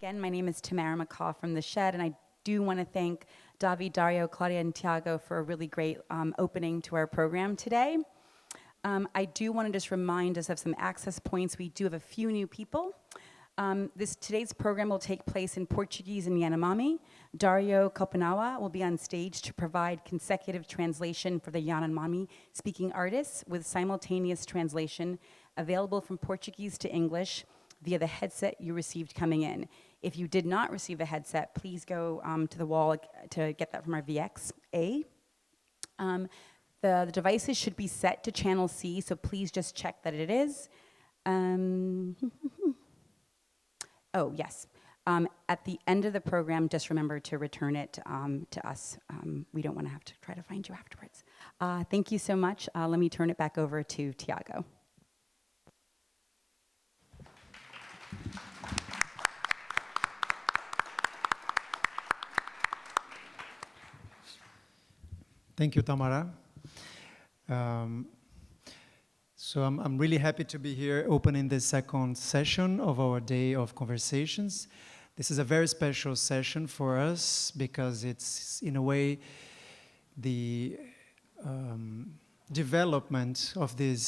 Again, my name is Tamara McCaw from The Shed, and I do want to thank Davi, Dario, Claudia, and Tiago for a really great opening to our program today. I do want to just remind us of some access points. We do have a few new people. Today's program will take place in Portuguese and Yanomami. Dário Kopenawa will be on stage to provide consecutive translation for the Yanomami-speaking artists with simultaneous translation available from Portuguese to English via the headset you received coming in. If you did not receive a headset, please go to the wall to get that from our VXA. The devices should be set to channel C, so please just check that it is. Oh, yes. At the end of the program, just remember to return it to us. We don't want to have to try to find you afterwards. Thank you so much. Let me turn it back over to Tiago. Thank you, Tamara. So I'm really happy to be here opening the second session of our day of conversations. This is a very special session for us because it's, in a way, the development of the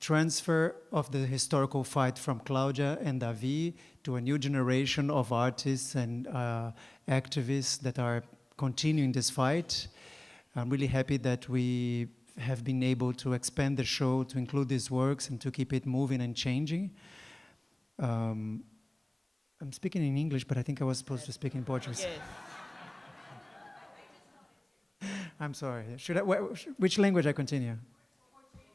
transfer of the historical fight from Claudia and Davi to a new generation of artists and activists that are continuing this fight. I'm really happy that we have been able to expand the show to include these works and to keep it moving and changing. I'm speaking in English, but I think I was supposed to speak in Portuguese. Yes. I'm sorry. Which language I continue?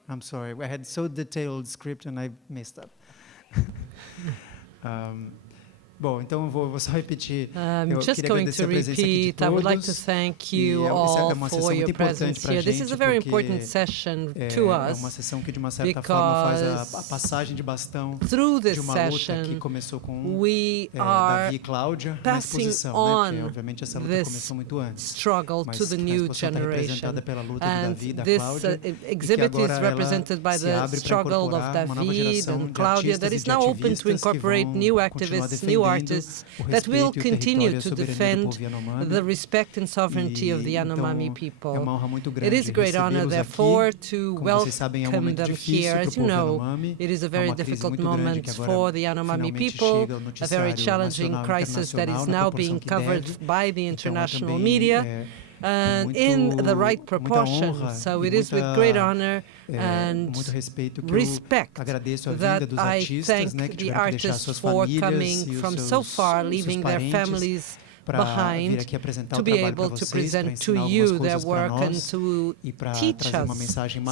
I'm sorry. I had so detailed script and I messed up. Bom, então eu vou só repetir. Just going to repeat, I would like to thank you all for your presence here. This is a very important session to us. É uma sessão que de uma certa forma faz a passagem de bastão de uma luta que começou com Davi e Cláudia na exposição, né? Porque obviamente essa luta começou muito antes. Struggle to the new generation. And this exhibit is represented by the struggle of David and Claudia that is now open to incorporate new activists, new artists that will continue to defend the respect and sovereignty of the Yanomami people. It is a great honor, therefore, to welcome them here. As you know, it is a very difficult moment for the Yanomami people, a very challenging crisis that is now being covered by the international media. And in the right proportion. So it is with great honor and respect that I thank the artists for coming from so far, leaving their families behind, to be able to present to you their work and to teach us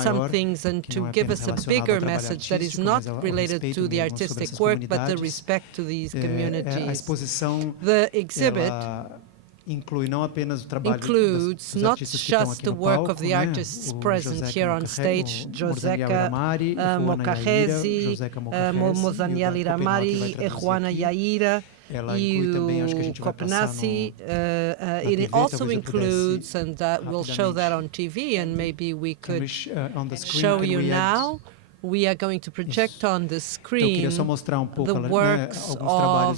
some things and to give us a bigger message that is not related to the artistic work, but the respect to these communities. The exhibit includes not just the work of the artists present here on stage, Joseca Mocarresi, Mozaniel Iramari, Juana Yaira, Kopenasi. It also includes, and we'll show that on TV, and maybe we could show you now. We are going to project on the screen the works of Orlando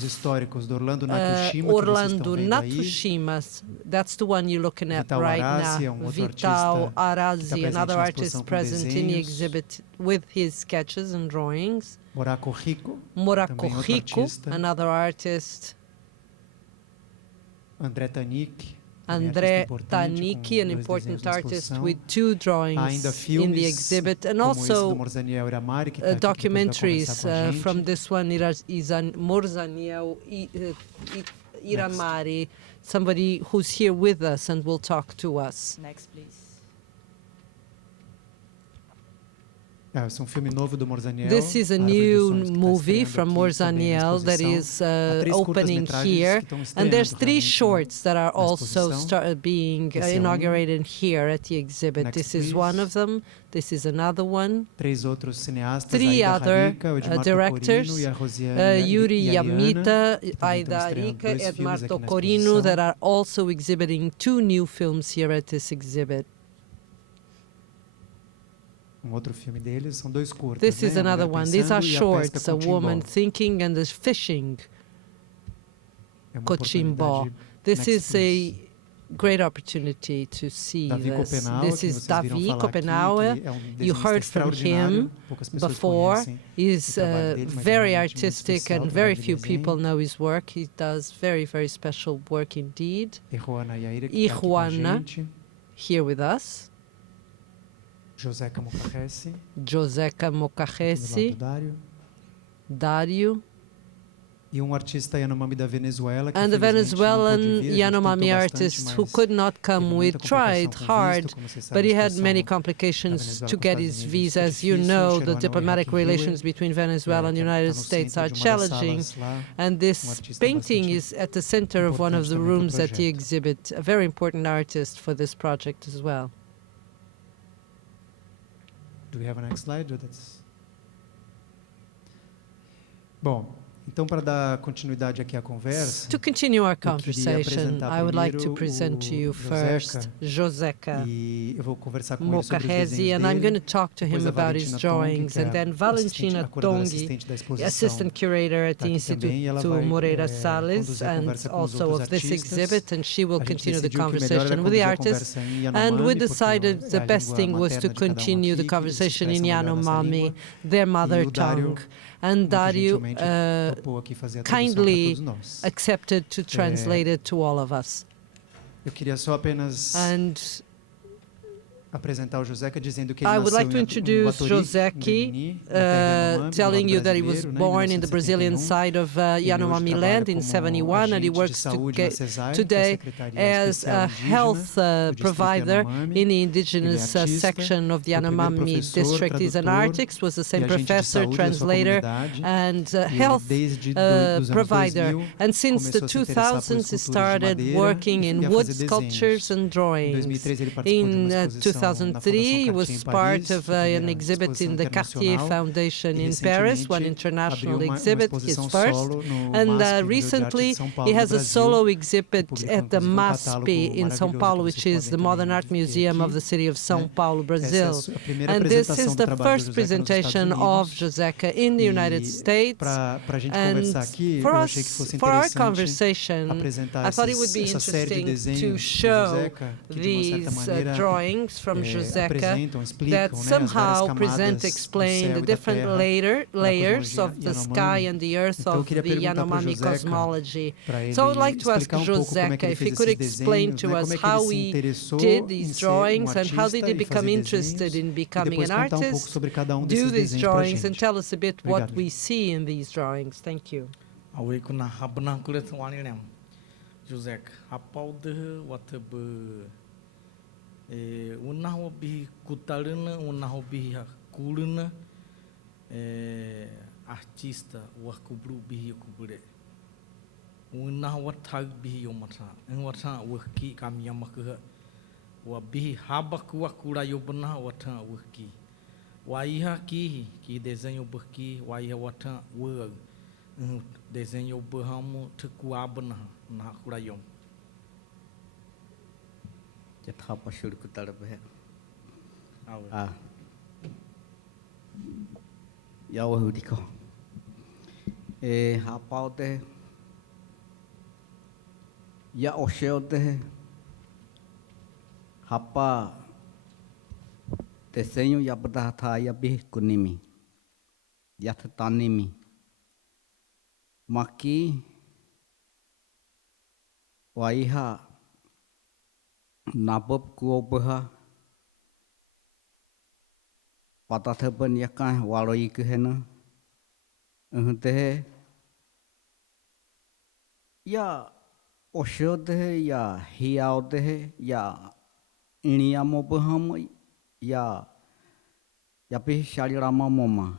Natushima. That's the one you're looking at right now. Vital Arazi, another artist present in the exhibit with his sketches and drawings. Moraco Rico, another artist. André Taniki, an important artist with 2 drawings in the exhibit, and also documentaries from this one, Morzaniel Iramari, somebody who's here with us and will talk to us. Next, please. This is a new movie from Morzaniel that is opening here, and there's 3 shorts that are also being inaugurated here at the exhibit. This is one of them. This is another one. 3 other directors, Yuri Yamita, Aida Arica, Edmardo Corino, that are also exhibiting 2 new films here at this exhibit. This is another one. These are shorts, a woman thinking and is fishing. Cochimbó. This is a great opportunity to see this. This is Dário Kopenawa. You heard from him before. He's very artistic and very few people know his work. He does very, very special work indeed. Juana, here with us. Joseca Mocarresi. Dário. Artista Yanomami da Venezuela, and the Venezuelan Yanomami artist who could not come. We tried hard, but he had many complications to get his visa. As you know, the diplomatic relations between Venezuela and the United States are challenging, and this painting is at the center of one of the rooms at the exhibit, a very important artist for this project as well. Do we have a next slide? Bom, então, para dar continuidade aqui à conversa, to continue our conversation, I would like to present to you first Joseca Mocarresi, and I'm going to talk to him about his drawings, and then Valentina Tongi, assistant curator at the Instituto Moreira Salles, and also of this exhibit, and she will continue the conversation with the artists. And we decided the best thing was to continue the conversation in Yanomami, their mother tongue. And Dário kindly accepted to translate it to all of us. And I would like to introduce Joseca, telling you that he was born in the Brazilian side of Yanomami land in '71, and he works today as a health provider in the indigenous section of the Yanomami district. He's an artist, was the same professor, translator, and health provider. And since the 2000s, he started working in wood sculptures and drawings. In 2003, he was part of an exhibit in the Cartier Fondation in Paris, one international exhibit, his first. And recently, he has a solo exhibit at the MASP in São Paulo, which is the Modern Art Museum of the city of São Paulo, Brazil. And this is the first presentation of Joseca in the United States. And for our conversation, I thought it would be interesting to show these drawings from Joseca that somehow explain the different layers of the sky and the earth of the Yanomami cosmology. So I would like to ask Joseca if he could explain to us how he did these drawings and how did he become interested in becoming an artist, do these drawings, and tell us a bit what we see in these drawings. Thank you. Joseca, una hobi kutalina, una hobi kulina, artista, wakubru bihi kubure. Una watag bihi yomata, and wata wiki kamyamaka, wabi habaku wakura yobana wata wiki. Waiha ki desenho burki, waiha wata word, desenho burhamu tukuabana, na kurayom. Apa syur kutal bah. Ya wahudiko. Apa teh? Ya osyo teh. Apa desenho ya bertahta ya bih kunimi. Ya tanimi. Maki waiha nabab kuobaha patathaban yakah waloi kehena teh ya osyo teh ya hiao teh ya iniamo baham ya pi shalirama moma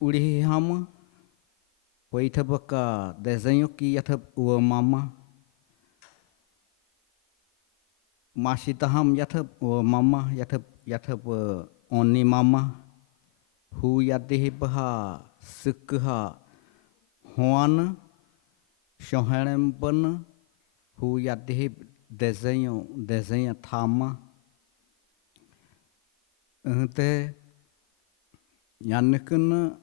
uli hama poithabaka desenho ki yathab mama Masitaham yathab mama yathab oni mama hu yatihi paha sukha hoana shoharem pan hu yatihi desenho thama ante yanekana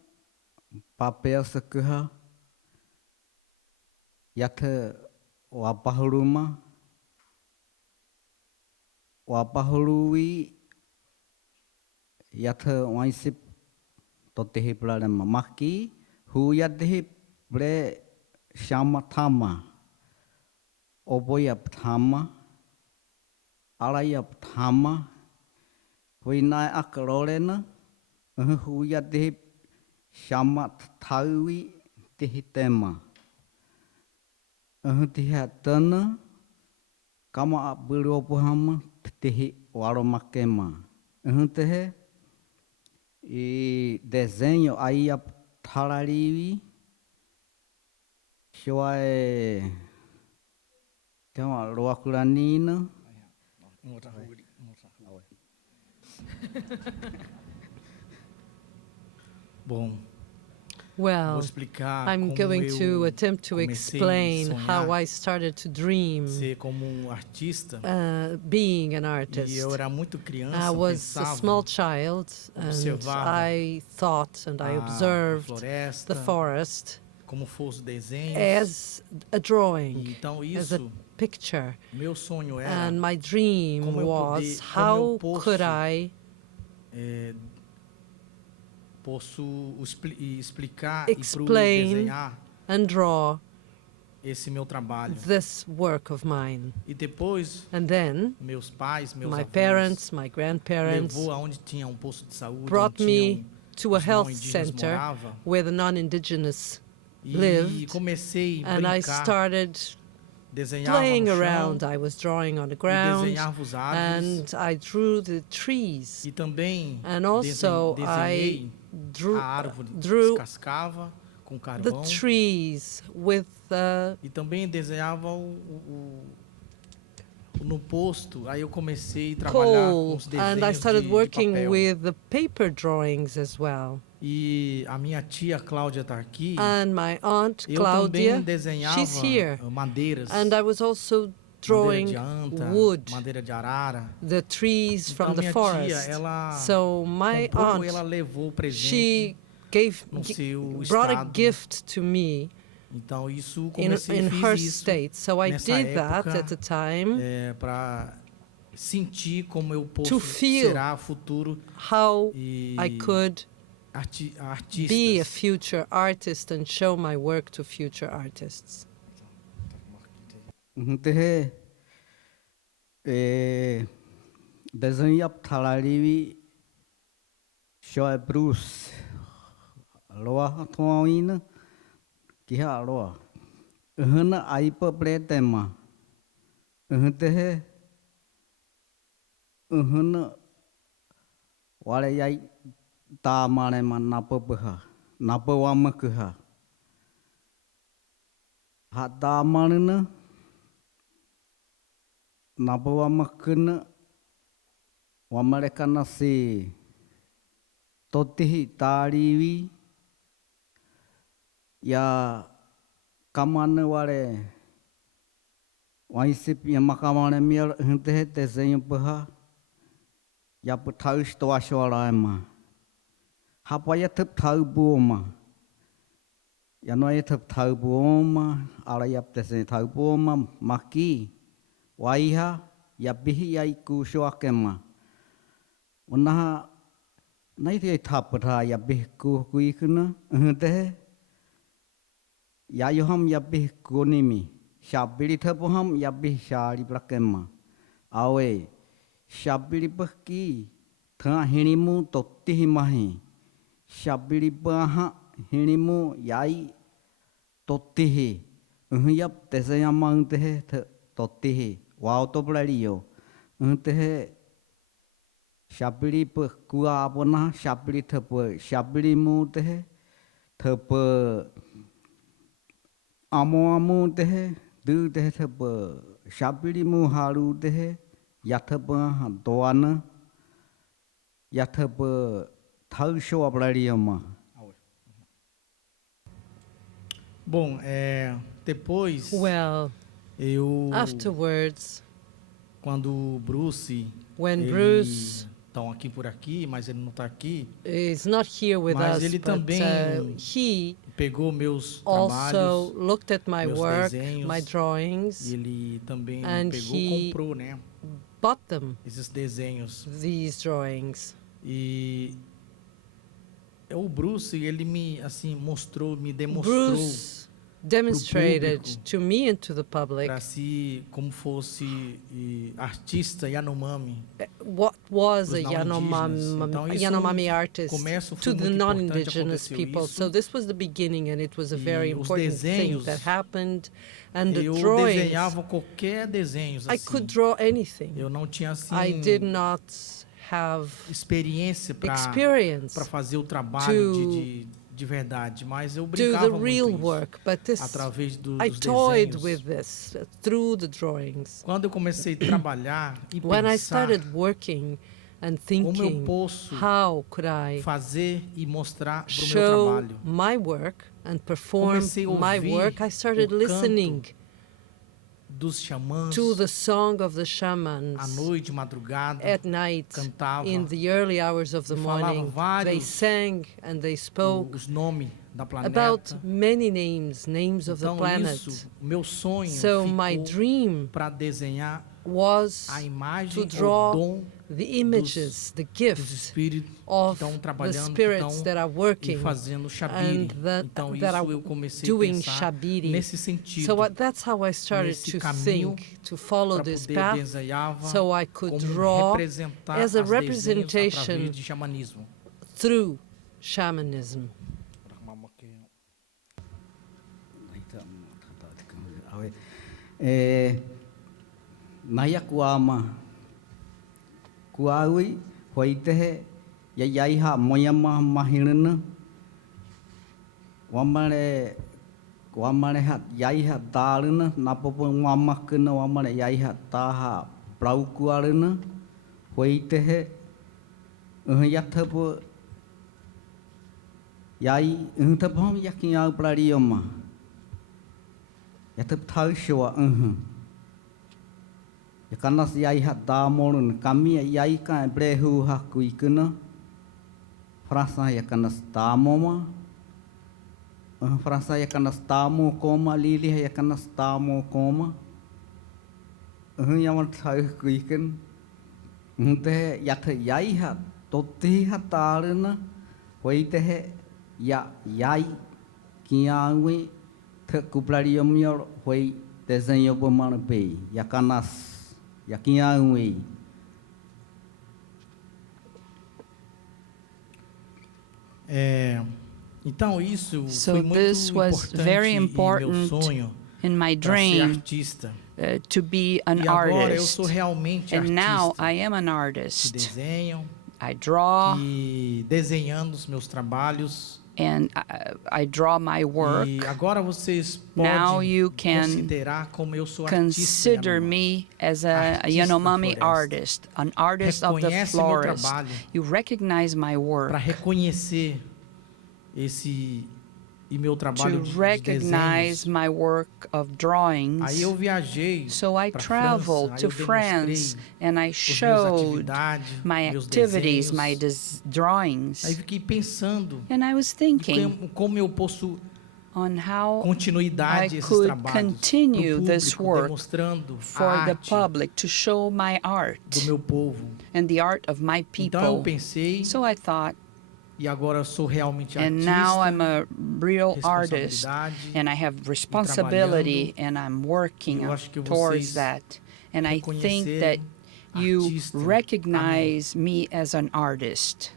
papel sukha Yata wapahuruma. Wapahului yata waisip totehi pradama maki hu yadhi bre shamatama oboyap thama alayap thama huinai akrolena hu yadhi shamat thawi tihitema tihatana kama beropohama tehi waromakema tehe e desenho aí a tarari shoae kama roakuranina Bom, Well, I'm going to attempt to explain how I started to dream ser como artista. Being an E artist. eu era muito criança, I was a small child and I thought and I observed the forest como fosse desenhos. as a drawing, Então as a isso, picture. meu sonho era And my dream was how could I posso explicar explain e desenhar and draw esse meu trabalho. this work of mine. E depois, And then meus pais, meus my avós, parents, my grandparents levou aonde tinha posto de saúde, brought onde me to a os health não-indígenas center moravam. where the non-indigenous E lived, comecei a and I brincar, started desenhava playing no chão, around. I was drawing on the e ground desenhava os árvores, and I drew the trees. e também And also I desenhei drew, a árvore, drew descascava com the carvão, trees with e também desenhava no posto. Aí eu comecei a trabalhar com coal, os and I desenhos started de working papel. with the paper drawings as well. E a minha tia Cláudia está aqui. And my aunt Eu Claudia, também desenhava she's here. madeiras, And I was also drawing madeira de anta, wood, madeira de arara. the trees Então from the minha forest. tia, ela So my comprou e ela aunt, levou o she presente no seu brought a estado. gift to me Então isso in comecei her fiz isso state. So I nessa did that época, at the time para sentir como eu to posso feel será futuro how e I could artistas. be a future artist and show my work to future artists. Tehe desenho a tarari shoae Bruce loa toina kiha loa hana aipa pretema tehe hana wale yai ta mane man napa beha napa wama keha ha ta manena napa wama kena wamareka nasi totihi tariwi ya kamane wale waisip ya makamane mial hentehe desenho beha ya pethau stoa shoala ema hapa ya tep thau buoma ya no ya tep thau buoma ala ya desenho thau buoma maki waiha ya bihi ya iku shoakema unaha nai te tapata ya bihku kuikuna te ya yoham ya bihku nimi shabili tapoham ya bih shari blakema awe shabili bahki tha hinimu totihi mahi shabili baha hinimu yai totihi yap tesayamang te totihi wow toplario te shabili pe kua pona shabili tepe shabili mu te tepe amo te du te tepe shabili mu haru te ya tepe doana ya tepe thau shoa plario ma. Bom, depois afterwards, quando o Bruce when Bruce estão aqui por aqui, mas ele não está aqui. Is not here with Mas us, ele but também he pegou meus also trabalhos, looked at my meus work, desenhos, my e drawings, ele também and pegou, he comprou, né, bought them, esses desenhos. these drawings. E o Bruce, ele me assim mostrou, me demonstrou Bruce demonstrated público to me and to the public para si como fosse artista Yanomami. what was a Pros não indígenas. Então, isso Yanomami artist começo foi to the muito importante, non-indigenous aconteceu people. isso. So this was the beginning, and it was a very E os important thing desenhos, that happened. And the eu drawings, desenhava qualquer desenho I assim. could draw anything. Eu não tinha assim I did not have experiência para experience fazer o trabalho de verdade, mas eu brincava do the real muito work, but isso, this através I dos toyed desenhos. with this through the drawings. Quando eu comecei a trabalhar e When I pensar started working and como eu thinking, posso how could I fazer e mostrar para o meu show trabalho, my work and perform comecei a my ouvir work, I started o listening canto dos xamãs to the song of the à shamans noite, madrugada, at night, cantava, in the early hours of the e falava morning. They vários sang and they spoke os nomes da about planeta. many names of the Então planet. isso, meu sonho So my ficou dream para desenhar was a to imagem, o draw dom the images, the dos gifts espíritos que of estão the trabalhando, que spirits estão that are e working fazendo shabiri. and Então that isso are eu comecei a doing pensar shabiri. nesse sentido, So that's how I started nesse to caminho, think, to follow para this poder path, desenhar so I could como draw representar as a as desenhos representation através de xamanismo. through shamanism. Naya kuama kuaui hoitehe ya yaiha moyama mahirana wamare hat yaiha darana napopo wamakana wamare yaiha taha braukuarana hoitehe yathapo yai thapom yakiya prarioma yathap thaushoa Yakanas yai hat damorun kami yai kan brehu haku ikuna frasa yakanas tamoma frasa yakanas tamo koma lili yakanas tamo koma yaman thai ku ikun nte yat yai hat totti hataruna hoite ya yai kiawi thekuplarium yor hoi desenho bomana pe yakanas Yakinhaui. Então isso So foi muito this was very importante em meu important sonho in my para ser dream artista. to be an E agora eu artist. sou realmente And now artista. I am an Que artist. desenho, I draw que desenhando os meus trabalhos. and I draw my work. E agora vocês Now podem you can considerar como eu sou artista Consider Yanomami. me as a Artista da Yanomami floresta. artist, an artist of the Reconhece meu forest. trabalho You recognize my para work, reconhecer esse e meu trabalho to de recognize desenhos. my work of drawings. Aí eu viajei So I para traveled França, to aí eu France demonstrei and I as minhas showed atividades, my meus activities, desenhos. my Aí drawings. fiquei pensando And I was thinking como eu posso on how continuidade I esses could trabalhos continue pro this público, work demonstrando a for the arte public, to show my do art meu povo. and the art of my Então eu people. pensei, So I thought, e agora eu sou realmente and now I'm artista, a real artist responsabilidade, and I have responsibility and I'm working eu acho que towards vocês that. And I think that reconhecerem you artista a mim. recognize me as an artist.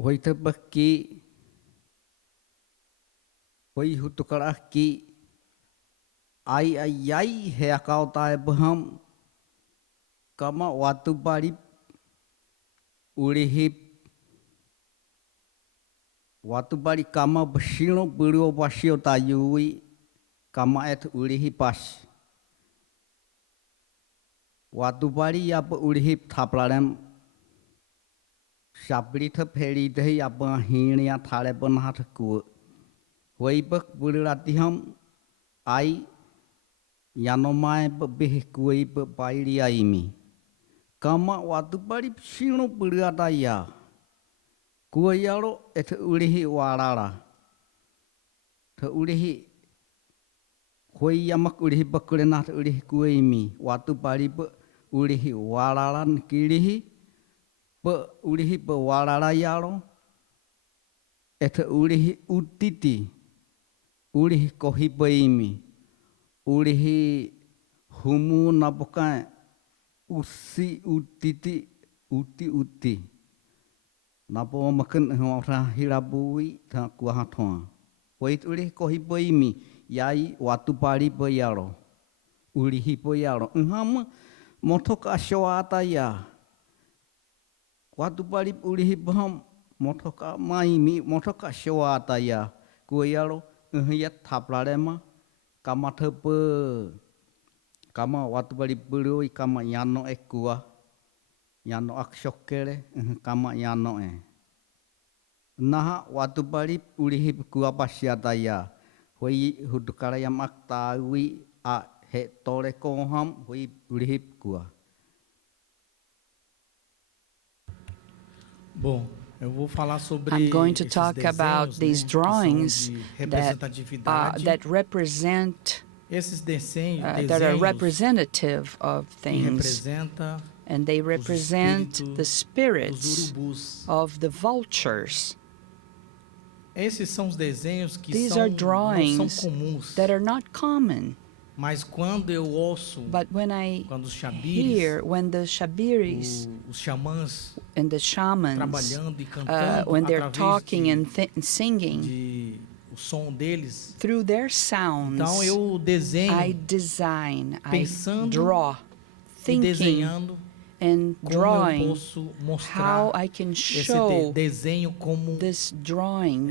Hoite baki hoi Hutukara ki ai he akau tae baham kama watu bari urihip watu bari kama basino buru basio tayui kama et ulihi pas watubari ya ulihi thaplarem sabri thap heri dehi apa hinia thale banhat ku hoibak bulatiham ai Yanomai beh kuai bairi aimi kama watubari sino bulataya kuayaro et ulihi warara te ulihi hoi yamak ulihi bakulena te ulihi kuaimi watubari ulihi wararan kirihi ulihi warara yaro et ulihi utiti ulihi kohibaimi ulihi humu nabukan usi utiti uti napo makan hora hirabui ta kuahatwa wait ulihi kohibaimi yai watubari bayaro ulihi bayaro hama motoka shoata ya watubari ulihi baham motoka maimi motoka shoata ya kuayaro ya thaplarema kama thepe kama watubari burui kama yano ekua yano akshokere kama yano naha watubari ulihi kua pasiata ya hoi Hutukara yang aktawi a he tore koham hoi ulihi kua. Bom, eu vou falar sobre I'm going to talk about these drawings that represent esses that are representative of things, and they represent the spirits of the vultures. Esses são os desenhos que These não are são drawings comuns. that are not common. Mas quando eu ouço, But when I quando os hear, when the shabiris os xamãs and the shamans, trabalhando e cantando when they're através talking and singing o som deles, through their sounds, então eu desenho I design, pensando I draw, e thinking desenhando and como eu drawing posso mostrar how I can esse show desenho como this drawing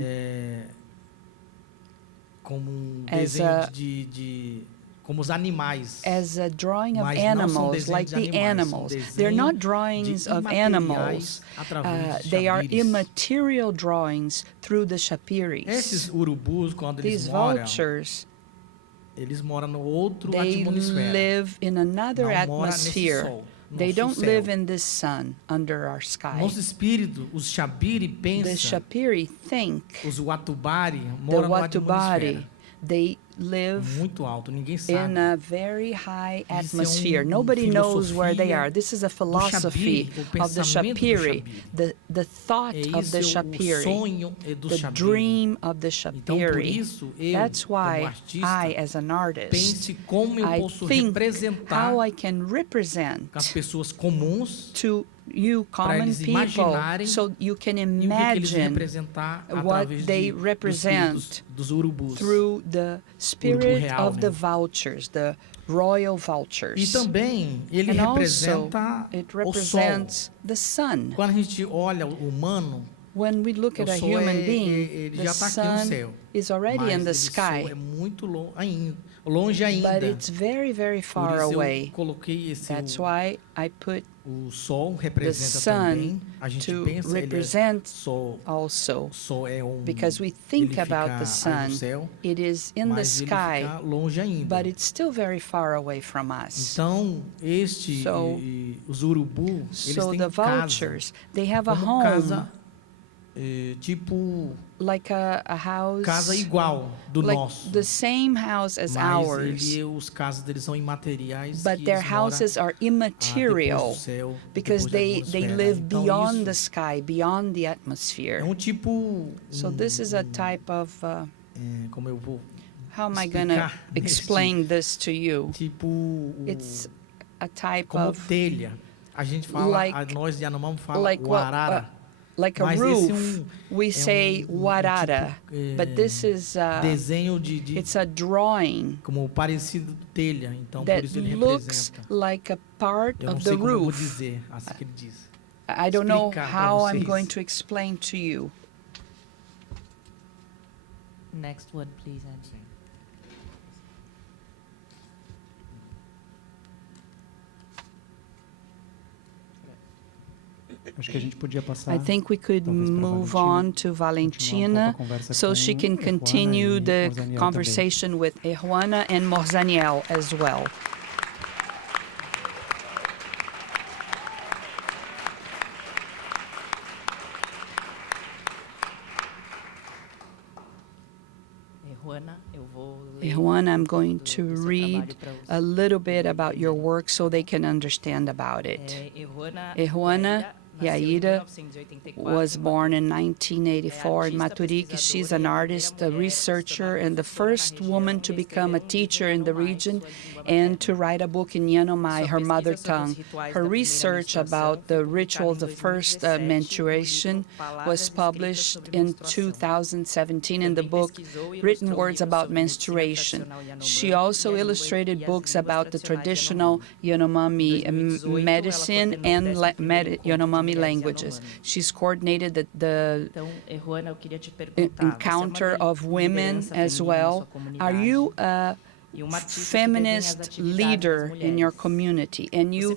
como as desenho como os animais. as a drawing of Mas não são animals, desenhos like de the animais, animals. são They're not desenhos drawings de of animals. imateriais através de They are shabiris. immaterial drawings through the shapiris. Esses urubus, quando eles These moram, vultures, eles moram no outro they atmosfera. live in another Não mora nesse atmosphere. sol, They nosso don't céu. live in this sun under our sky. Nosso espírito, os shabiri The pensam, shapiri think, os watubari the moram no watubari, atmosfera they live muito alto, ninguém in sabe. a very high Isso atmosphere. é Nobody knows where they filosofia are. This is a philosophy Shabiri, o of the pensamento do Shapiri, Shabiri. the thought of the Esse é o Shapiri, sonho do the Shabiri. dream of the Então, por Shapiri. isso, eu, That's como why artista, I, as an artist, pense como eu I posso think representar how I can represent as pessoas comuns to you para common eles people imaginarem so you can e o que eles imagine representar what através they dos represent espíritos dos urubus. through the spirit real, of the né? vultures, the royal E vultures. também ele And also, representa it o sol. represents the sun. Quando a gente olha o humano, When we look o at a sol human being, ele the já está aqui no sun céu. is already Mas in the ele sky, é muito longe ainda. but it's very, very Por far isso away. eu coloquei That's why I put o sol the representa sun também. A gente to pensa ele represent sol also, é because we ele think fica about the aí sun, no céu, it is in the mas ele sky, fica longe ainda. but it's still very far away from us. Então, So- os urubu, eles So têm the casa, vultures, they have a como home, casa, tipo like a house, casa igual do like nosso. the same house as Mas ours, os casos deles são imateriais, but que their eles moram, houses are depois immaterial do céu, because depois da they atmosfera. live Então, beyond the isso sky, beyond the atmosphere. é tipo, So this is a type of, como eu vou how am I gonna explicar explain this to you? tipo It's a type como of, telha. A gente fala, nós de Yanomami fala o arara. like a Mas roof. esse We say warara, but this is desenho it's a drawing como parecido telha, então por that isso ele looks representa. like a part Eu não of sei the como eu vou roof. dizer, assim que ele diz. I don't know explicar pra how I'm vocês. going to explain to you. Next one, please, Angie. Acho que a gente podia passar. I think we could talvez, pra move Valentina, on to continuar Valentina um pouco a conversa so she com can Juana continue e the Morzaniel conversation with Juana and Morzaniel as well. Juana, I'm going to read a little bit about your work so they can understand about it. Juana Yaira was born in 1984 in Maturique. She's an artist, a researcher, and the first woman to become a teacher in the region and to write a book in Yanomami, her mother tongue. Her research about the rituals of first menstruation was published in 2017 in the book Written Words About Menstruation. She also illustrated books about the traditional Yanomami medicine and Yanomami languages. She's coordinated the encounter of women as well. Are you a feminist leader in your community and you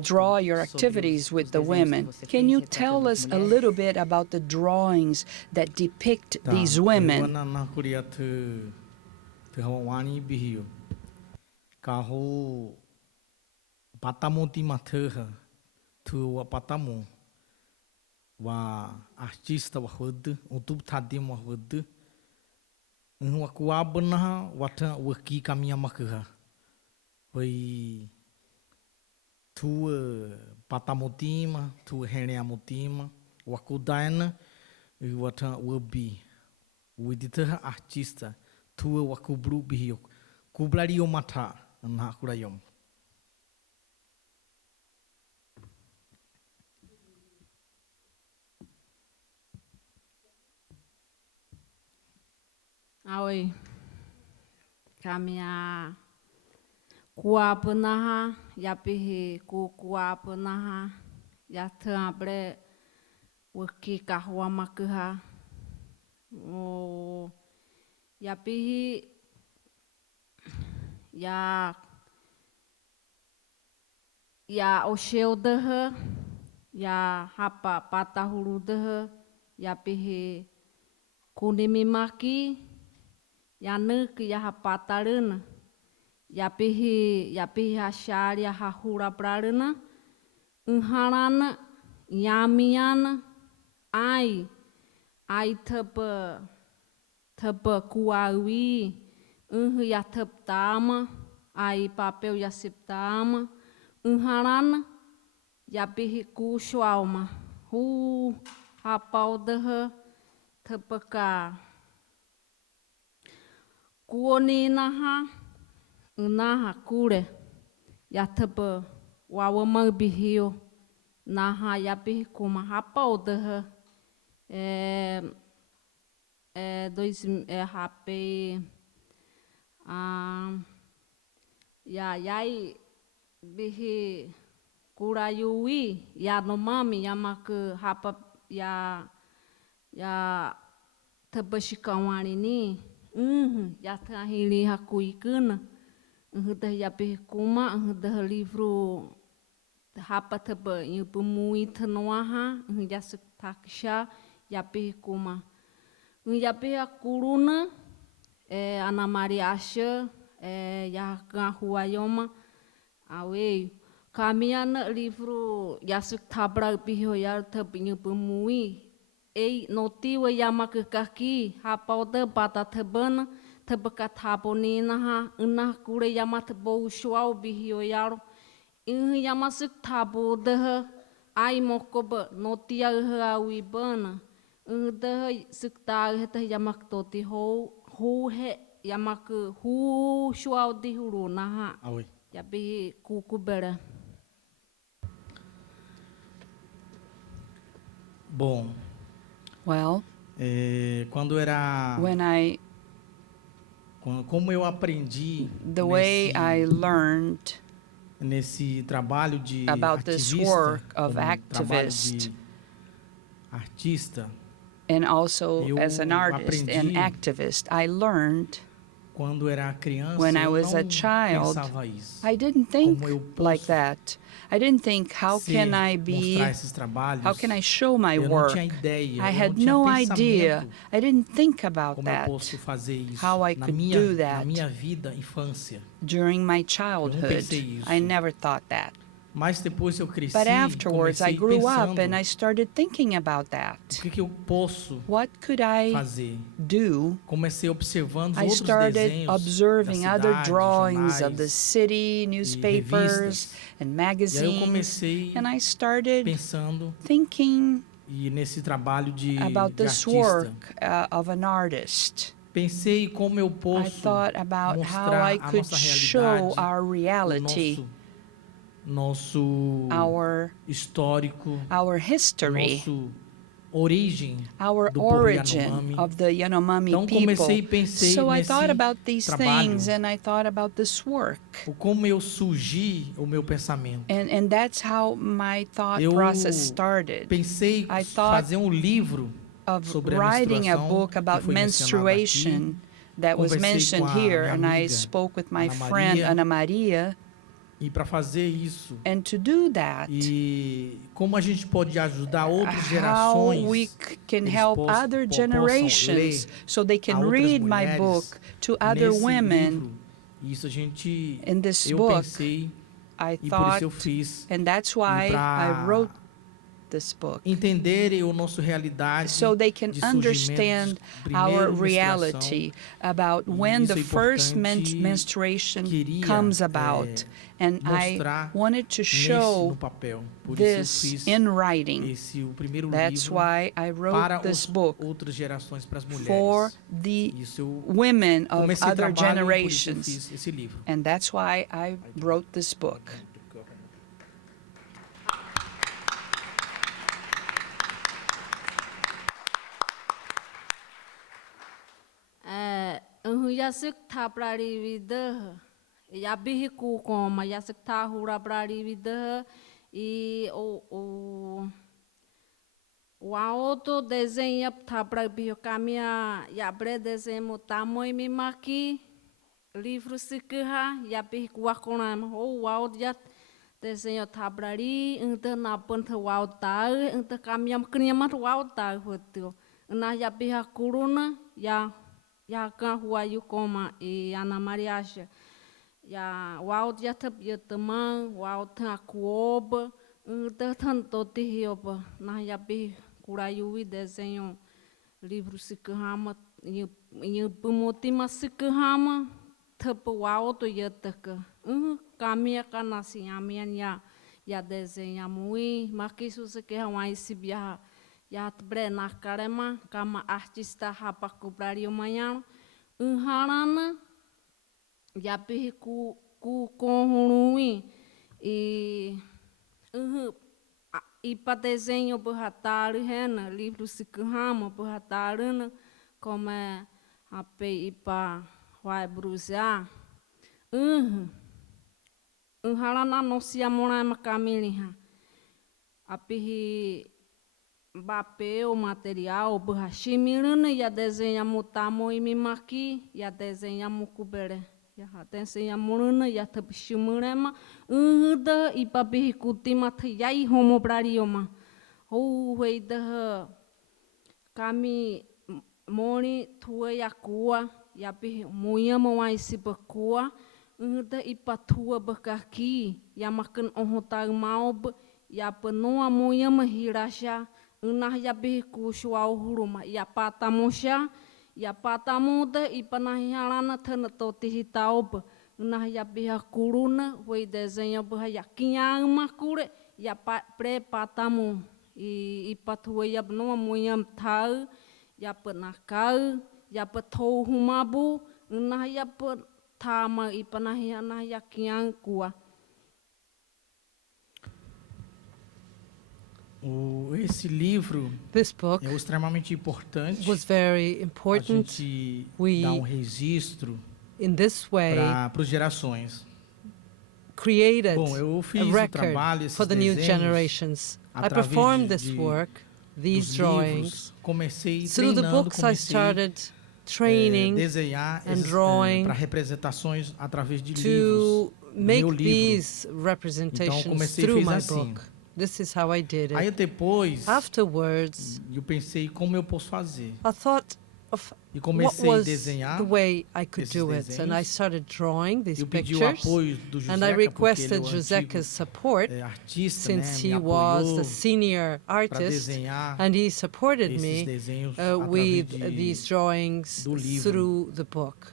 draw your activities with the women? Can you tell us a little bit about the drawings that depict these women? Tu patamu wa artista wa hud utub tadim wa hud wa kuabna wata waki kamia makha vai tu patamutima tu heneamutima wa kudaina wata wabi widita artista tu wa kubru bihio kublario mata na kurayom. Aoi, kamia kuapunaha, yapihi kuapunaha, yatambre wiki kahua makuha. O yapihi ya osheudaha, ya hapa patahurudaha, yapihi kunimimaki. Yanuk ya pataruna, yapihi hashari ya hahura praruna, unharana, yamiana, ai tapa kuawi, ya tama, ai papel ya siptama, unharana, yapihi kushualma, hapaudaha, tapaka. Kuoni naha, unaha kure, yatapa wawama bihio, naha yapi kuma hapa odaha, hape, yai bihi kurayui, Yanomami yamaku hapa ya tapashikawani ni. Yatahili hakuikuna, dah yapi kuma, dah livro hapa teba yupumui tanoaha, yasuk taksha, yapi kuma. Yapi hakuruna, Ana Maria Asha, Yakahuayoma, awe. Kami ana livro yasuk tabra piho yar teb yupumui. Notiwa yamaku kaki hapauda bata tebana tebaka tabonina ha unah kure yamat bo shuau bihio yaro yamasuk tabo de ai mokoba notia awi bana de sukta heta yamak toti ho he yamaku hu shuau dihuru na ha yabi kukubera. Bom. Well, como eu aprendi the way I learned nesse trabalho de about this work of activist, and also as an artist and activist, I learned Quando era criança, When I eu was a não child, pensava isso. I didn't think Como eu like posso that. I didn't think, how can I mostrar esses trabalhos? how can I show my Eu não work? tinha ideia, I eu não had tinha no idea. pensamento I didn't think about como eu that posso fazer isso how I na could minha, do na that. minha vida, infância. During my pensei childhood. isso. I never thought that. Mas depois eu cresci, But afterwards, I comecei grew pensando, up and I started thinking about that. o que eu posso What could I fazer? do? Comecei observando os I outros started desenhos observing da other cidade, drawings of the jornais, city, newspapers, revistas. and E aí eu magazines, comecei and I started pensando thinking e nesse trabalho de about this artista. work of an artist. Pensei como eu I posso thought about how mostrar I a could nossa show realidade, our o reality, nosso our histórico, history, nosso origem our do povo origin Yanomami. of the Yanomami Então people. comecei e pensei So I thought nesse about these trabalho, things and I thought about this work. o como eu surgi o meu pensamento. And that's how my thought Eu process started. pensei I thought fazer um livro Of sobre a writing a menstruação, book que about foi mencionado aqui. menstruation that was Conversei mentioned com a here, minha and I amiga, spoke with my Ana friend Maria. Ana Maria. E para fazer isso, And to do that, e como a gente pode ajudar outras how gerações, we can eles help other possam generations ler so they a can outras read my mulheres book to other nesse women. livro. Isso a gente, In this eu book, pensei I e por thought, isso eu fiz. and that's E why I para wrote this book, entenderem a nossa realidade so they can de understand surgimento, our primeiro reality about when isso the é first importante. menstruation Queria, comes about. And I mostrar wanted to no show papel. Por this isso eu fiz in writing. o primeiro That's livro why I wrote para this book outras gerações, para as mulheres. for the Isso eu women of comecei other trabalho e por isso eu generations. fiz esse livro. And that's why I wrote this book. Yasik tabrari vida, yabihi ku koma yasik tahura brari vida e o outro desenho tabrari caminha yabre desenho tamoy me maki livro sikha yabihi ku akonam o outro ya desenho tabrari ente na ponta wautar ente caminha criamat wautar hotel na yabihi kuruna ya kan hua yu koma e ana mariaja ya wau dia tap ya teman wau ta kuoba ta tanto te hioba na ya be kurayu wi desenho livro sikahama e pemotima sikahama tap wau to ya taka kamia kana si amia ya desenha mui makisu sikahama isibia ya brena karema kama artista hapa kubrario manhã harana ya pihi ku konhurui e para desenho berhatari hena livro sikahama berhatarana como é a pe ipa vai brusar harana não se amora makamiliha a pihi papel, material, borrachimirana e a desenha mutamo e mimaki e a desenha mukubere e a desenha murana e a tabishimurema da e papi kutima yai homo brarioma o rei da kami moni tua yakua e a pi muiama wa isibakua da e patua bakaki e a makan onhotar maub e a panoa muiama hirasha Unah yabi ku shuau huruma ya pata mosha ya pata muda i panahialana thana to tihitaub unah yabi kuruna we desenho bah ya kinha makure ya pre patamu i patue ya no amunham thau ya panakau ya patou humabu unah ya tama i panahiana ya kinha kua Esse livro This book é extremamente importante. was very A important. gente We, dá registro in this way, para as gerações. created Bom, eu a fiz o record trabalho, esses for the new desenhos, generations. I através performed this work, these dos drawings, livros. Comecei through the treinando, books I started training desenhar and drawing para representações através de to livros, do meu make livro. these Então representations comecei e through fiz my assim. book. This is how I did Aí it. depois Afterwards, eu pensei como eu posso fazer. I thought of E what comecei a was desenhar the way I could esses do it. And I desenhos. started drawing these Eu pedi o pictures. apoio do And I Joseca, porque ele é requested o antigo Joseca's support artista, né? since Me he was apoiou the senior para artist. desenhar And he supported esses me desenhos with através these drawings do livro. through the book.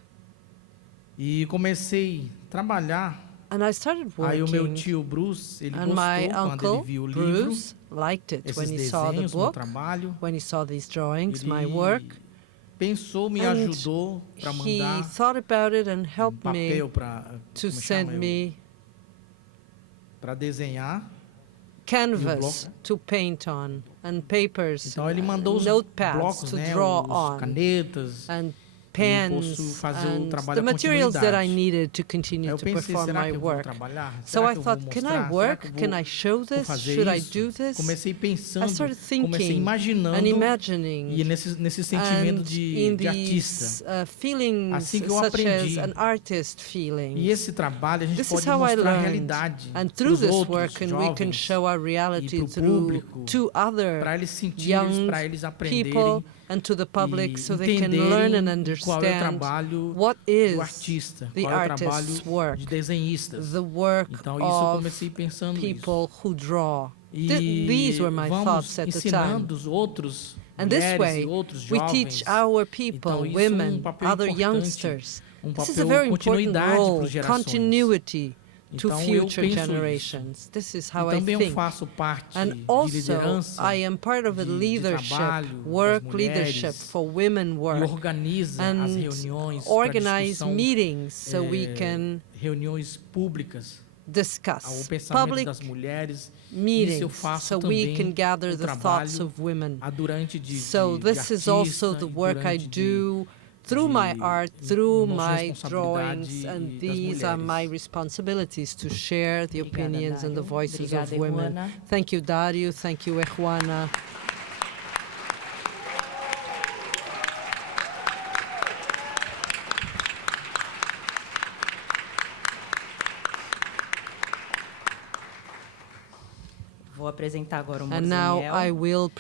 E comecei a trabalhar. And I started Aí o meu working, tio Bruce, ele and my gostou quando ele uncle, viu o livro, Bruce, liked it esses when he saw the desenhos, meu book, trabalho. when he saw these drawings, my Ele work. pensou, me And ajudou para he mandar thought about it and helped me papel para to send me para desenhar. canvas to paint on, and papers, Então ele mandou os notepads blocos, to né, draw os on, canetas. and E eu pens, posso fazer o and trabalho the a materials that I continuidade. needed to Aí continue eu to pensei, perform será my que eu vou work. trabalhar? So Será I que eu vou thought, can I mostrar? Será work? que eu Can vou I show this? fazer Should I isso? do this? Comecei pensando, I started comecei thinking imaginando and imagining, e nesse sentimento and de in artista. these feelings Assim que eu such aprendi. as an artist E feeling. esse trabalho a gente This is pode how I mostrar a learned, realidade and para through os this outros work, and we can jovens show our e reality para o through público, to other para eles sentirem, young para eles aprenderem people and to the public, e so they can learn and entenderem qual é o understand trabalho what do is artista, the qual é o trabalho artist's work, de desenhistas. the work Então isso eu of comecei pensando people isso. who draw. E These were my vamos thoughts at the time. ensinando os outros And this mulheres way, e outros we jovens. teach our people, Então isso women, papel other importante, youngsters. This is a papel very important continuidade role, para gerações. continuity to Então eu future penso generations. isso. This is E how I também eu think. faço parte And de also, liderança, I am part of a de leadership, trabalho das work mulheres, leadership for women e work, organiza as and reuniões para organize discussão, meetings so we can reuniões públicas ao discuss pensamento public das mulheres. Isso eu meetings faço so we também can gather o the thoughts trabalho of women. durante So de this is also artista the e work I durante do through my art, through nossa my responsabilidade drawings, and das these are my mulheres. responsibilities to share the Obrigada, opinions and the Dário. voices of Obrigada, women. Erwana. Thank you, Dário. Thank you, Erwana. Vou apresentar agora o And now I Morzaniel. will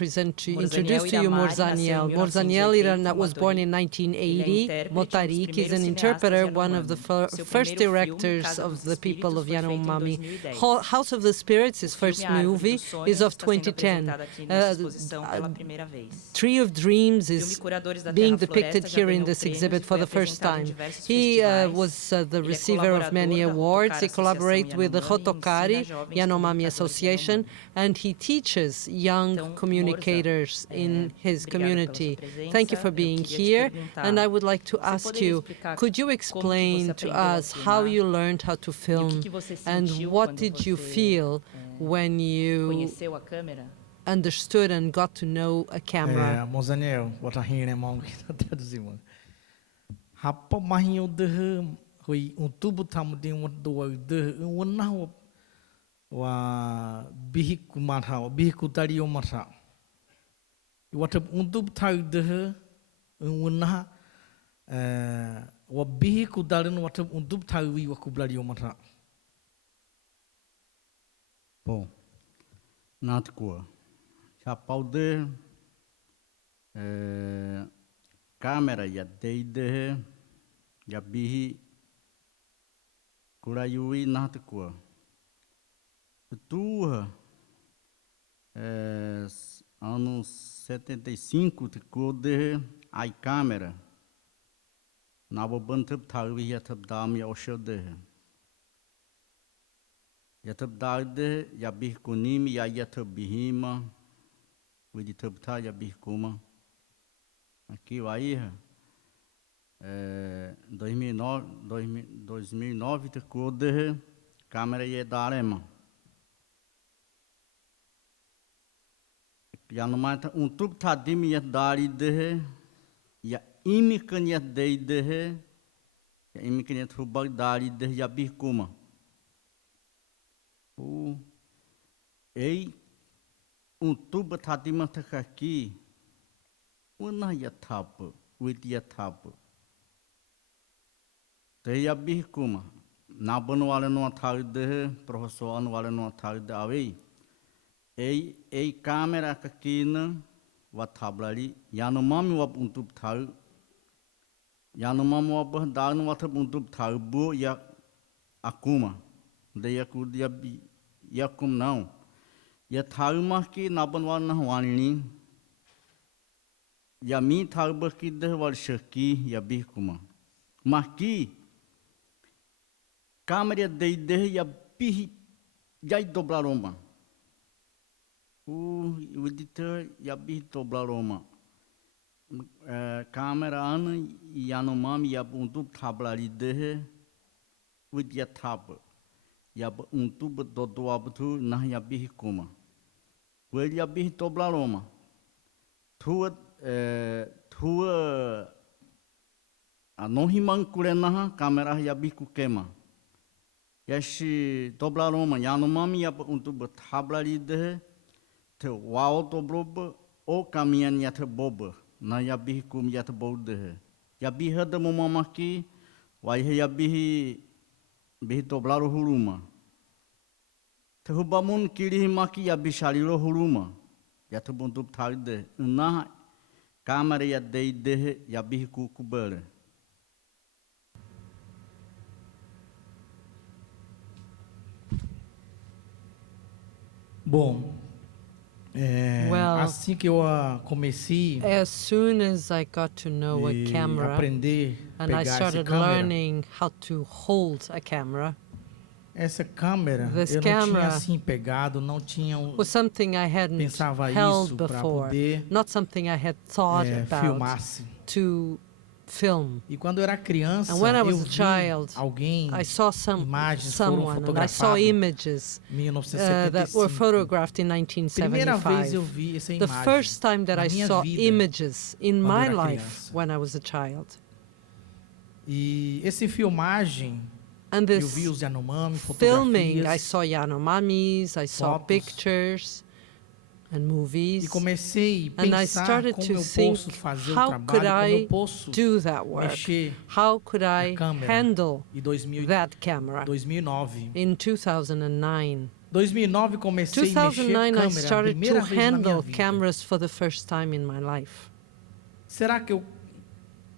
introduce to you Morzaniel Morzaniel. Morzaniel Was born in Ele é 1980. intérprete, Motarik is an cineastas interpreter, Yanomami. one of the Seu first primeiro filme, directors Casa of dos the people of Espíritos, foi feito em Yanomami. 2010. House of the Spirits, his O first filme A Árvore movie, do Sonho is of está sendo 2010. apresentado aqui nessa exposição pela primeira vez. Tree of Dreams O filme is Curadores da being Terra Floresta depicted já here in ganhou this prêmios exhibit e for foi the first apresentado em time. diversos He festivais. was the Ele é receiver of many colaborador da awards. He Hutukara collaborates Associação with the Yanomami e ensina Hutukara jovens Yanomami comunicadores Association, Yanomami. and he teaches young Então, communicators in his obrigada pela sua community. presença. Thank you for Eu being queria te here, perguntar, and I would like to você ask poderia you, explicar could you como que explain você to aprendeu a us how filmar? you learned how to E o film, que você and sentiu what quando did you você feel when you conheceu a câmera? understood and got to know a camera? Morzaniel, bota rir, né, mão? Traduzir, mano. Hapa mahinho de hui tubo tamu de doa de na wa bihiku marha bihiku tario marha. Wata tubo tayo de na wa bihiku darin wata tubo tayo wi wa kublario marha. Bom, nada coa. Chapau de câmera ya deide ya bihi curaiui nada coa. Tua anos 75 de coa de ai câmera. Na bantap thawi ya thap dam ya oshode. Ya thap dade ya bih kunim ya thap bihima. Wedi thap tha ya bih kuma. Aqui vai 2009 de code câmera ye darema. Ya no mata tub tha dim ya dari de ya imikan ya dei de ya imikan ya thubak dari de ya bih kuma. Ei tub tha dim tha aqui una ya thap widia tabu. Te yabi kuma. Nabano wale no atau de, professor anu wale no atau de awei. Ei câmera kakina wa tablari Yanomami wa untuk tahu. Yanomami wa berdanu wa untuk tahu bu ya akuma. De yaku dia bi yakum não. Ya tahu mah ki naban wal nah wani. Ya mi tahu berki de wal syaki ya bi kuma. Mah ki câmera de ya bi jai doblaroma. O editor ya bi doblaroma. Câmera an Yanomami ya untuk tablari de widia tab. Ya untuk berdoa betul nah ya bi kuma. Wel ya bi doblaroma. Tua anohimang kulena kamera ya bi kukema. Yashi doblaroma Yanomami ya untuk bertablari de te wao dobroba o caminhan ya te boba na ya bi kum ya te bode. Ya bi hada momamaki wa ya bi doblaro huluma. Te hubamun kiri maki ya bi shaliro huluma. Ya te untuk tarde na câmera ya de ya bi kukubere. Bom, Well, assim que eu comecei as soon as I got to know a e camera aprender a and I pegar essa started câmera, learning how to hold a camera, essa câmera This eu não tinha camera assim pegado, não tinha was something I hadn't pensava held isso para before, poder not something I had thought about filmar-se. to film. E quando eu era criança, And when I eu was a vi child, alguém, I saw imagens foram someone, and I saw fotografadas images em that were 1975. photographed in Primeira vez eu 1975. vi essa The imagem first time that na I minha saw vida, images in quando eu my era life criança. when I was a child. E essa filmagem, And eu vi this os Yanomami, filming, I fotografias, saw Yanomamis, I saw fotos. pictures and e movies. comecei a And I pensar started como to eu think, posso fazer o how could trabalho, como I eu posso do that work? mexer How could na I câmera. handle Em 2000, that camera? 2009. In 2009. 2009 comecei a mexer 2009, I câmera a started primeira to vez na minha handle vida. cameras for the first time in my life. Será que eu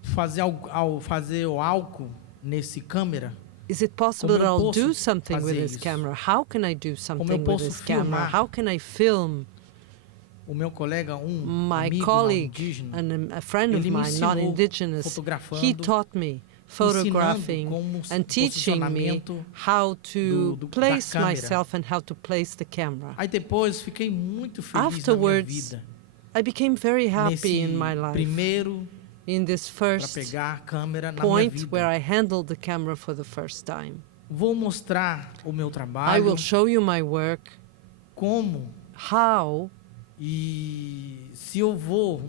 fazer algo nesse câmera? Is it possible Como that eu I'll do posso something with fazer this isso? camera? How can I do something with posso this camera? filmar? How can I film? O meu colega, My amigo não colleague indígena, and a friend of ele me mine, not ensinou indigenous, he fotografando, taught me photographing como and teaching me posicionamento how to da place câmera. myself and how to place the camera. Aí depois fiquei muito feliz na minha Afterwards, vida. I became very happy Nesse in my life, primeiro in this para first pegar a câmera na minha point vida. where I handled the camera for the first time. Vou mostrar o meu I trabalho, will show you my work, como how, e se eu vou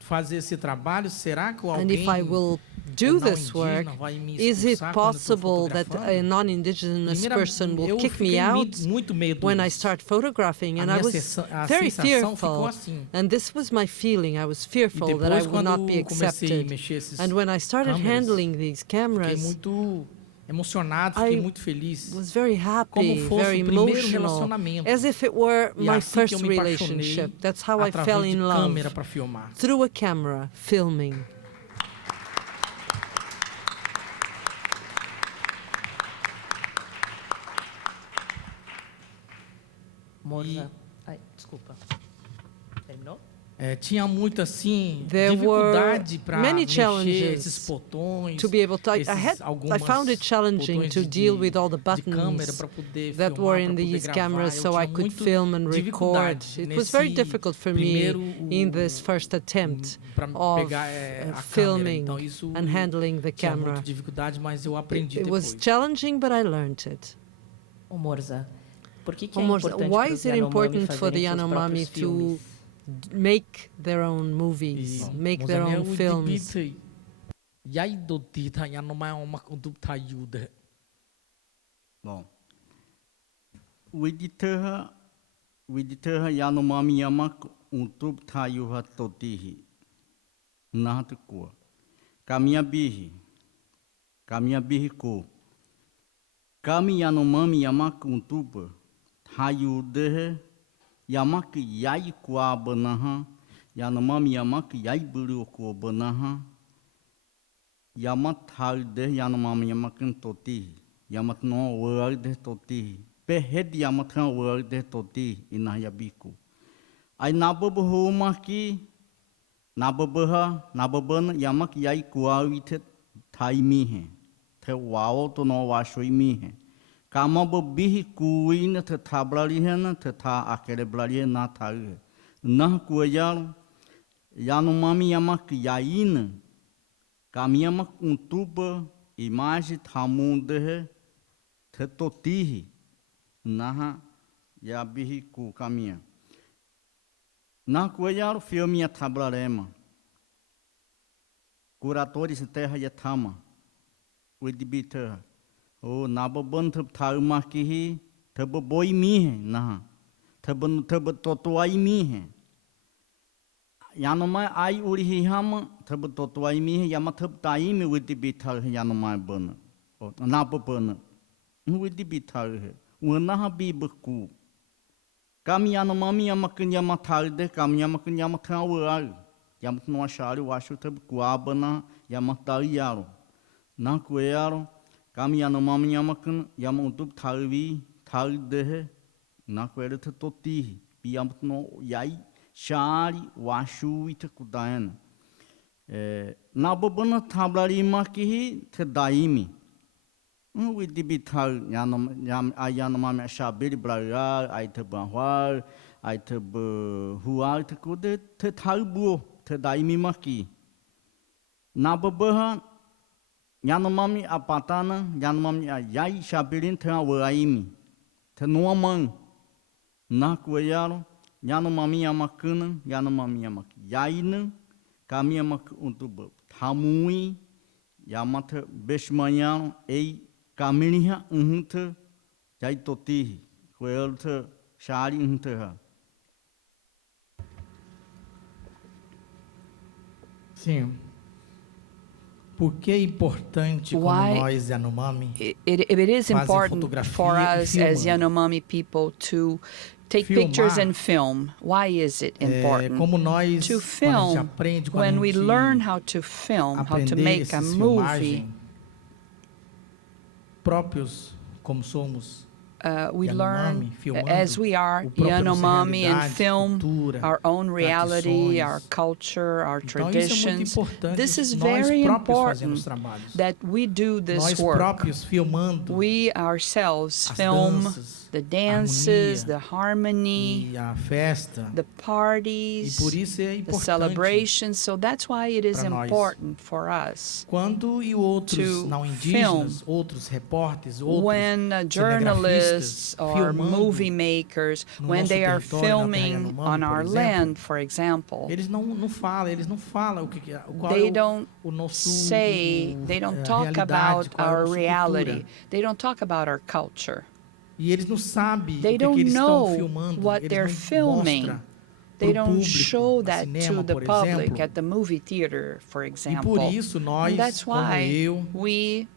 fazer esse trabalho, será que and alguém if I will do não this work, indígena vai me is it expulsar quando eu estou possible that a fotografando? non-indigenous person will eu kick me fiquei out muito medo when I disso. start photographing? A And I minha was a very sensação ficou fearful. assim. And this was my feeling. I was E fearful that I depois, would not quando be comecei a accepted. mexer esses And when I started câmeras, handling these fiquei cameras, muito emocionado, fiquei I muito feliz. was very happy, fosse very o primeiro emotional, relacionamento. as if it were E my assim que eu first me apaixonei relationship. That's how I através fell de in love, câmera para filmar. through a camera, filming. Morza. Ai, desculpa. Terminou? Tinha muito assim There dificuldade were para many mexer challenges esses botões, to be able to. I found it challenging to deal with all the buttons that were in these cameras so I could film and record. It was very difficult for me in this first attempt of filming and handling the camera. It was challenging, but I learned it. Ô, Morza, por que é Morza, importante why para is os it important Yanomami for the fazerem seus Yanomami próprios to filmes? make their own movies, make their own films? Bom, o editor Yanomami yamak untuk tayu hatotihi. na te kua. Caminha bihi ko. Kami Yanomami Yamak Untuba, Hayu Dehe, Yamak Yai Kwa Banaha, Yanomami Yamak Yai Buru Ko Banaha, Yamat Halde Yanomami Yamakan Toti, Yamat no World Toti, Pehed Yamatan World Toti, Inayabiku. I Nababu Maki, Nababaha, Nababan Yamak Yai Kwa Vitet Taimihe. Te wao to no washui mihe. Kama bo bihi kuina te tablari hena te ta akere blari na taue. Nah kuayaro Yanomami yamak yaina. Kami yamak untuba imagem tamunde te totihi. Nah ya bihi ku kamia. Nah kuayaro filme ya tablarema. Curadores de terra yatama. Widibita, o nababan tab makihi, tababoi mihe, nah, tabatotuai mihe. Yanomai ai urihi hama, tabatotuai mihe, yamatab taimi widibita Yanomai bana, nababana, widibita, unaha bibaku. Kami Yanomami yamakan yamatarde, kami yamakan yamakan ural, yamat no achari, washu tabkuabana, yamatari yaro. Na kuero, kami Yanomami Yamakan, Yamontub Tarvi, Tardehe, na kuero te toti, Piamno Yai, Shari, Washu, Itakudayan. Na Babana Tablari Makihi, te Daimi. We debitar Yanomami Shabiri Bragar, I te Banwar, I te Huar, te Kude, te Tarbu, te Daimi Maki. Na Babaha, Yanomami apatana, Yanomami yai shabirin te awaimi, te noamang, na kuayaro, Yanomami yamakana, Yanomami yamak yaina, kami yamak untuba, tamui, yamata beshmanyan, kaminiha unta, yai totihi, kuelta shari unta. Sim. Por que é importante como nós, Yanomami, it is important for us as Yanomami people to take pictures and film. Why is it important? Como nós, to film, when we learn how to film, how to make a movie, próprios como somos, we learn filmando, as we are Yanomami and film cultura, our own reality, our culture, our traditions. This is very important that we do this work. We ourselves film the dances, the harmony, the parties, the celebrations. So that's why it is important for us to film when journalists or movie makers, when they are filming on our land, for example, they don't say, they don't talk about our reality, they don't talk about our culture. They don't know what they're filming. They don't show that to the public at the movie theater, for example. And that's why we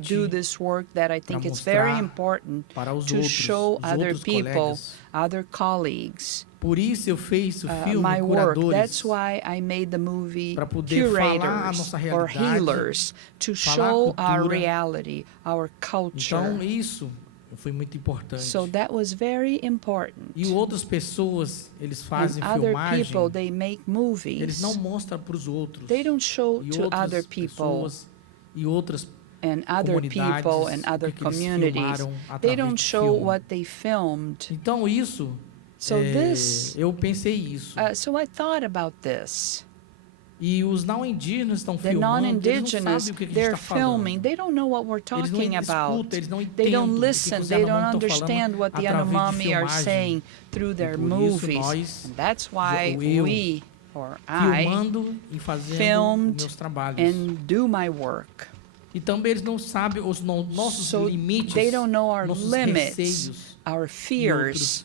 do this work that I think it's very important to show other people, other colleagues, my work. That's why I made the movie Curators or Healers, to show our reality, our culture. So that was very important. And other people, they make movies. They don't show to other people and other people and other communities. They don't show what they filmed. So this, so I thought about this. The non-indigenous, they're filming. They don't know what we're talking about. They don't listen. They don't understand what the Yanomami are saying through their movies. And that's why we, or I, filmed and do my work. So they don't know our limits, our fears.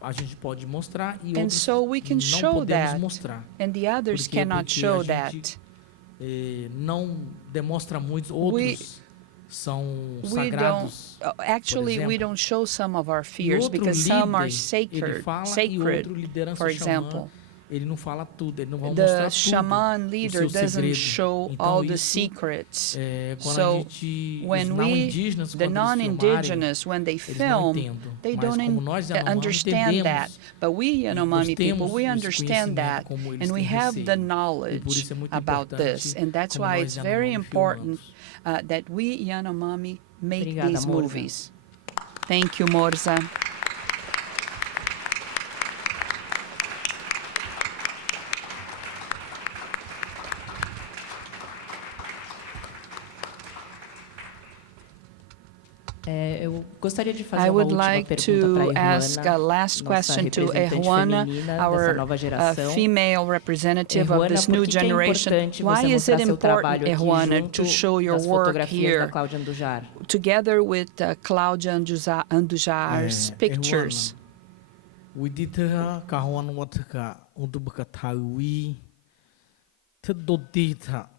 a gente pode mostrar e And outros so we can não show podemos that, mostrar. and the others Por quê? cannot Porque show a gente, that. não demonstra muitos, outros são We don't, sagrados. actually, we exemplo. don't show some of our E fears outro because some are líder, ele fala, e sacred. outro liderança For xamã, example, ele não fala tudo, ele não vai the mostrar shaman tudo, leader o seu doesn't segredo. show Então, all the isso, secrets. quando a So gente, when os we, não-indígenas, the quando eles filmarem, non-indigenous, when they eles não film, entendem. they Mas don't como nós, Yanomami, understand that. entendemos, But we Yanomami people, temos we esse understand that, conhecimento, como eles and we têm have the receio. E por knowledge isso é muito about importante this. And that's como why nós, it's very Yanomami, important filmamos. that we Yanomami make Obrigada, these Morza. movies. Thank you, Morza. Eu gostaria de fazer I uma would última like pergunta to para a ask a last nossa question to representante Erwana, feminina dessa our nova geração. female representative of Erwana, this por new que que é generation. importante Why você is mostrar it seu important, trabalho aqui Erwana, junto to show your das work fotografias da here Cláudia Andujar? together with Claudia Andujar's pictures? We did kahuan watka untuk berketahui terdotita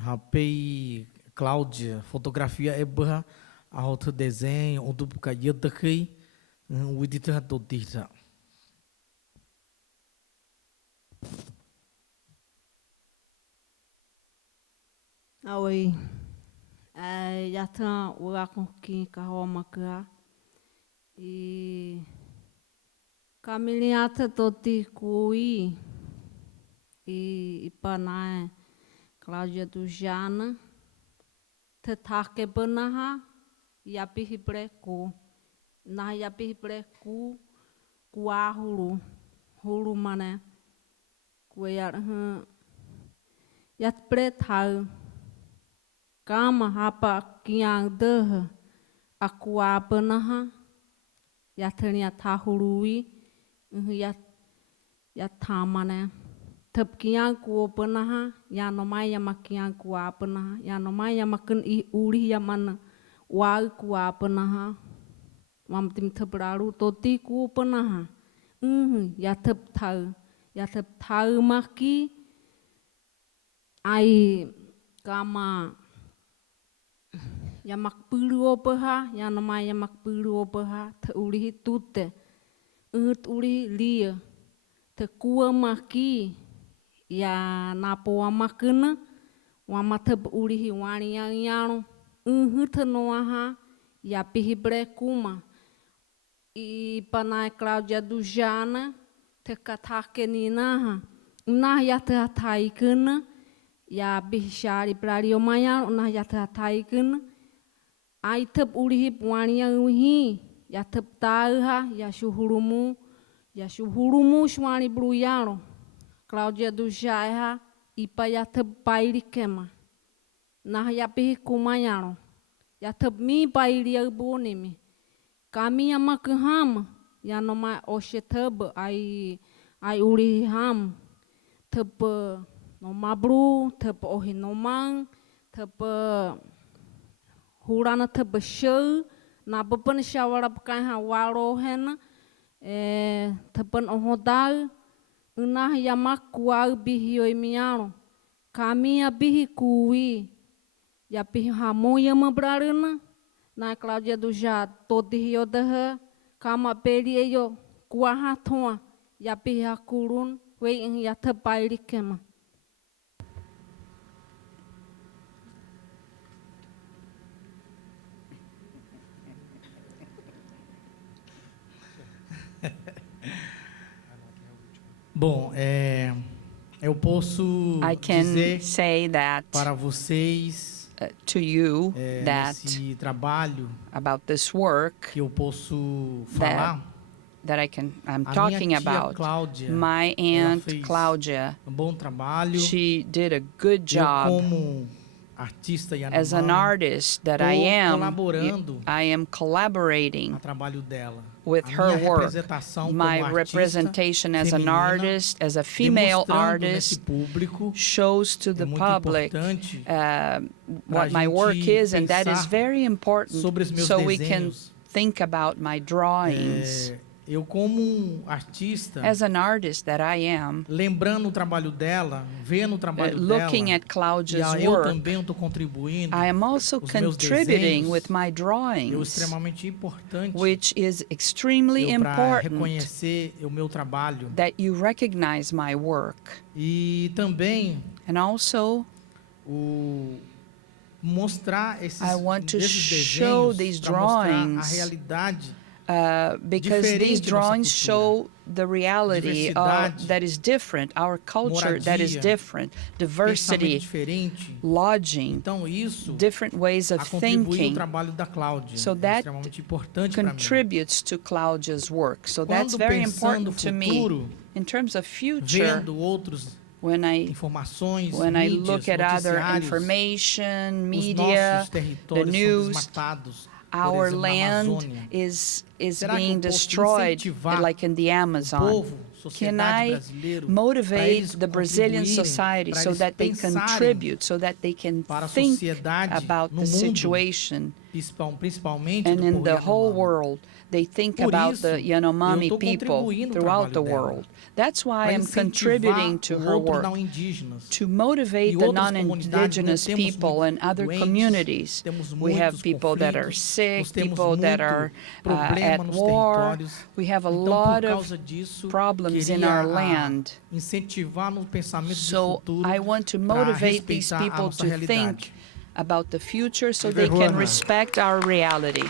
HP Cláudia fotografia é berha a outro desenho untuk buka yedaki we did terdotita. Aoi. Yata uakoki kahomaka. E Kamiliata toti kui e Ipanae Cláudia do Jana Tatake Banaha Yapihi Breku Na Yapihi Breku Kuahuru Huru Mane Kuayar Yat Brethau Kama Hapa Kiang Deh Aqua Banaha Yatania Tahurui Yatamane Tapkian Kuo Penaha Yanomaya Makian Kua Penaha Yanomaya Makan I Uri Yamana Wal Kua Penaha Mamtim Tabraru Toti Kuo Penaha Yatap Tau Maki Ai Kama Yamak Puru Opeha Yanomaya Mak Puru Opeha Tauri Tute Uri lia te kua maki ya napo makana wa mata uri hi wani yang yano te noaha ya pihi brekuma I panai Cláudia do Jana te katake ni naha na ya te atai kana ya bishari prari o maya na ya te atai kana ai te uri hi wani yang hi ya tep tauha, ya shuhurumu shwani bruyaro. Cláudia do Jaiha, ipa ya tep pairi kema. Nah ya pihi kumayaro. Ya tep mi pairi ya bonimi. Kami ya makuham, ya noma oshe teb ai uri ham. Tep noma bru, tep ohi nomang, tep hurana tep show. Na bepen syawara pekai ha waro hen tepen ohodau unah yamak kuau bihi oi miaro kami ya bihi kui ya bihi hamu ya mebrarena na Cláudia do Já todi yo dehe kama peri yo kuaha toa ya bihi hakurun wei ya tepai rikema. Bom, eu posso dizer para vocês to you that nesse trabalho about this work que eu posso falar that I'm talking about. Cláudia, my aunt Claudia, bom trabalho. She did a good job. Como artista Yanomami, as an artist that I am collaborating with her work. My representation as an artist, as a female artist, shows to the public what my work is, and that is very important so we can think about my drawings. eu como artista, as an artist that I am, lembrando o trabalho dela, vendo o trabalho looking dela, at Cláudia's e eu work, também estou contribuindo. I am also os meus contributing desenhos, with my é drawings, extremamente importante which is extremely para important reconhecer o meu trabalho. that you recognize my work. E também And also, mostrar I want to esses show desenhos these para mostrar a drawings realidade because these diferente da nossa drawings cultura. show the reality Diversidade, that is different, our culture that is moradia, different, pensamento diversity, diferente. lodging, Então isso different ways of a contribuir o thinking. trabalho da Cláudia. So É that extremamente importante para mim. contributes to Cláudia's work. So that's Quando very pensando important to me. futuro, In terms of future, vendo outros when I informações, I mídias, look at other noticiários, information, os media, nossos the territórios são news, desmatados, por our exemplo, na land Amazônia. is Será que eu being posso destroyed, incentivar like in the o Amazon. povo, Can sociedade I brasileira, para motivate eles the Brazilian contribuírem, society para so eles that they pensarem contribute, so that they can para a think sociedade about no the mundo, situation, principalmente and do in povo the whole Yanomami. world, they think Por about isso, the eu Yanomami tô people contribuindo o throughout the trabalho dela, world. That's why para I'm incentivar contributing to o her outro work, não indígenas. to motivate E the outras comunidades, non-indigenous nós temos people and other doentes, communities. temos We have muitos people that are conflitos, sick, nós temos people that muito are problema at nos war. territórios. We have a Então, lot por of causa disso, problems in queria our land. incentivar no pensamento do So futuro I want to para motivate these respeitar a people nossa to realidade. think about the future so they can respect our reality.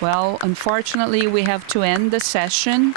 Well, unfortunately, we have to end the session.